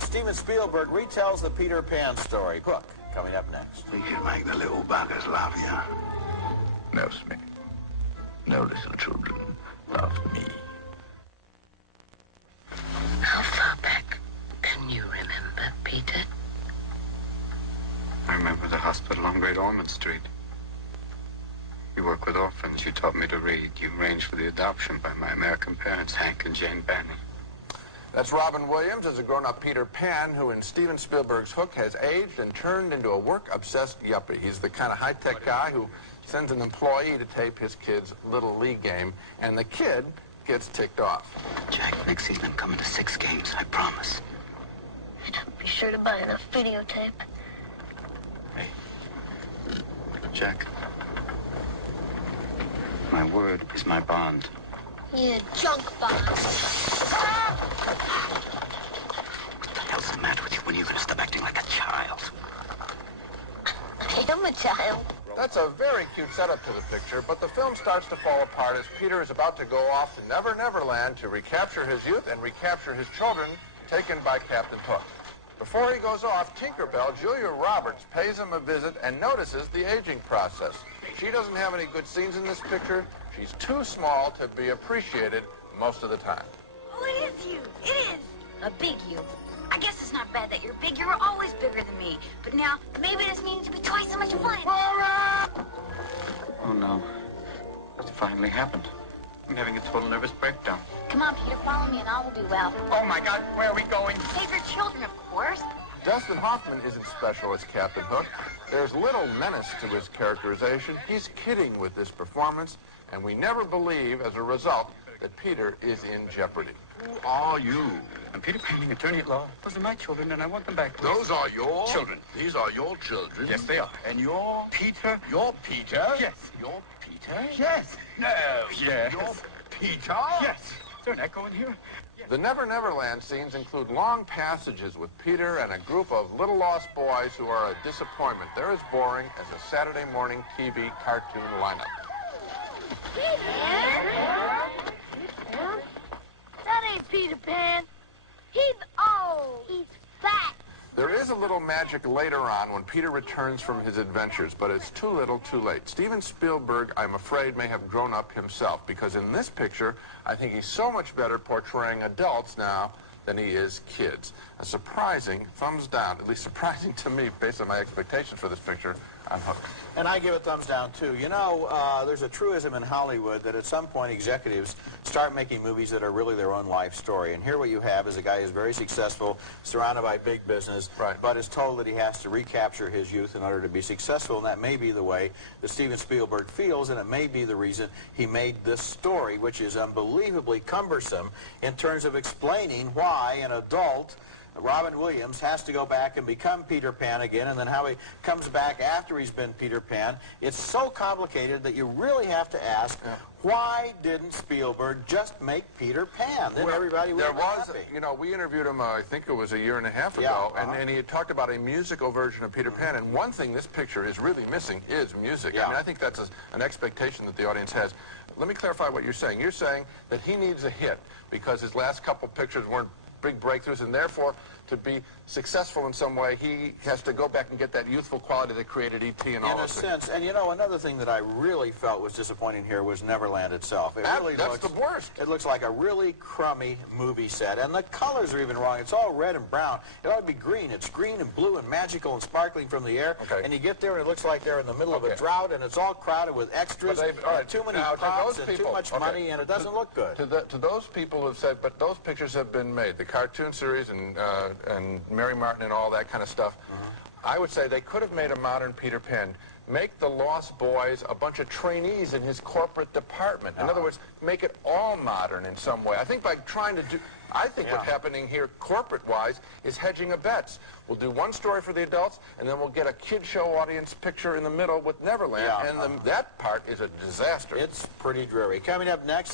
Steven Spielberg retells the Peter Pan story. Hook, coming up next. We can make the little buggers love you. No, Smith. No little children love me. How far back can you remember, Peter? I remember the hospital on Great Ormond Street. You work with orphans. You taught me to read. You arranged for the adoption by my American parents, Hank and Jane Banning. That's Robin Williams as a grown-up Peter Pan who in Steven Spielberg's Hook has aged and turned into a work-obsessed yuppie. He's the kind of high-tech guy who sends an employee to tape his kid's Little League game, and the kid gets ticked off. Jack, next season I'm coming to 6 games, I promise. Be sure to buy enough videotape. Hey, Jack. My word is my bond. Yeah, junk bond. What the hell's the matter with you? When are you going to stop acting like a child? I am a child. That's a very cute setup to the picture, but the film starts to fall apart as Peter is about to go off to Never Never Land to recapture his youth and recapture his children taken by Captain Hook. Before he goes off, Tinkerbell, Julia Roberts, pays him a visit and notices the aging process. She doesn't have any good scenes in this picture. She's too small to be appreciated most of the time. Oh, it is you. It is. A big you. I guess it's not bad that you're big. You were always bigger than me. But now, maybe this means you'll be twice so much fun. Oh, no. It's finally happened. I'm having a total nervous breakdown. Come on, Peter, follow me and all will be well. Oh, my God, where are we going? Save your children, of course. Dustin Hoffman isn't special as Captain Hook. There's little menace to his characterization. He's kidding with this performance, and we never believe, as a result, that Peter is in jeopardy. Who are you? I'm Peter Pan, attorney at law. Those are my children, and I want them back. Those are your children. These are your children. Yes, they are. And you're Peter? You're Peter? Yes. You're Peter? Yes. No. Yes. You're Peter? Yes. Is there an echo in here? Yes. The Never Never Land scenes include long passages with Peter and a group of little lost boys who are a disappointment. They're as boring as a Saturday morning TV cartoon lineup. That ain't Peter Pan. He's old. He's fat. There is a little magic later on when Peter returns from his adventures, but it's too little, too late. Steven Spielberg, I'm afraid, may have grown up himself, because in this picture, I think he's so much better portraying adults now than he is kids. A surprising thumbs down, at least surprising to me, based on my expectations for this picture, on Hook. And I give it thumbs down, too. You know, there's a truism in Hollywood that at some point executives start making movies that are really their own life story. And here what you have is a guy who's very successful, surrounded by big business, right, but is told that he has to recapture his youth in order to be successful. And that may be the way that Steven Spielberg feels, and it may be the reason he made this story, which is unbelievably cumbersome in terms of explaining why an adult Robin Williams has to go back and become Peter Pan again, and then how he comes back after he's been Peter Pan. It's so complicated that you really have to ask, why didn't Spielberg just make Peter Pan? Then everybody would there be was, happy. you know, we interviewed him, I think it was a year and a half ago, and he had talked about a musical version of Peter Pan, and one thing this picture is really missing is music. I mean, I think that's an expectation that the audience has. Let me clarify what you're saying. You're saying that he needs a hit because his last couple pictures weren't big breakthroughs, and therefore, to be successful in some way, he has to go back and get that youthful quality that created E.T. and all those things. In a sense, and you know, another thing that I really felt was disappointing here was Neverland itself. That's the worst. It looks like a really crummy movie set, and the colors are even wrong. It's all red and brown. It ought to be green. It's green and blue and magical and sparkling from the air, and you get there and it looks like they're in the middle of a drought, and it's all crowded with extras, and too many props and too much money, and it doesn't look good. To those people who have said, but those pictures have been made, the cartoon series and Mary Martin and all that kind of stuff, I would say they could have made a modern Peter Pan. Make the Lost Boys a bunch of trainees in his corporate department. In other words, make it all modern in some way. I think by trying to do... I think what's happening here, corporate-wise, is hedging of bets. We'll do one story for the adults, and then we'll get a kid show audience picture in the middle with Neverland, and that part is a disaster. It's pretty dreary. Coming up next,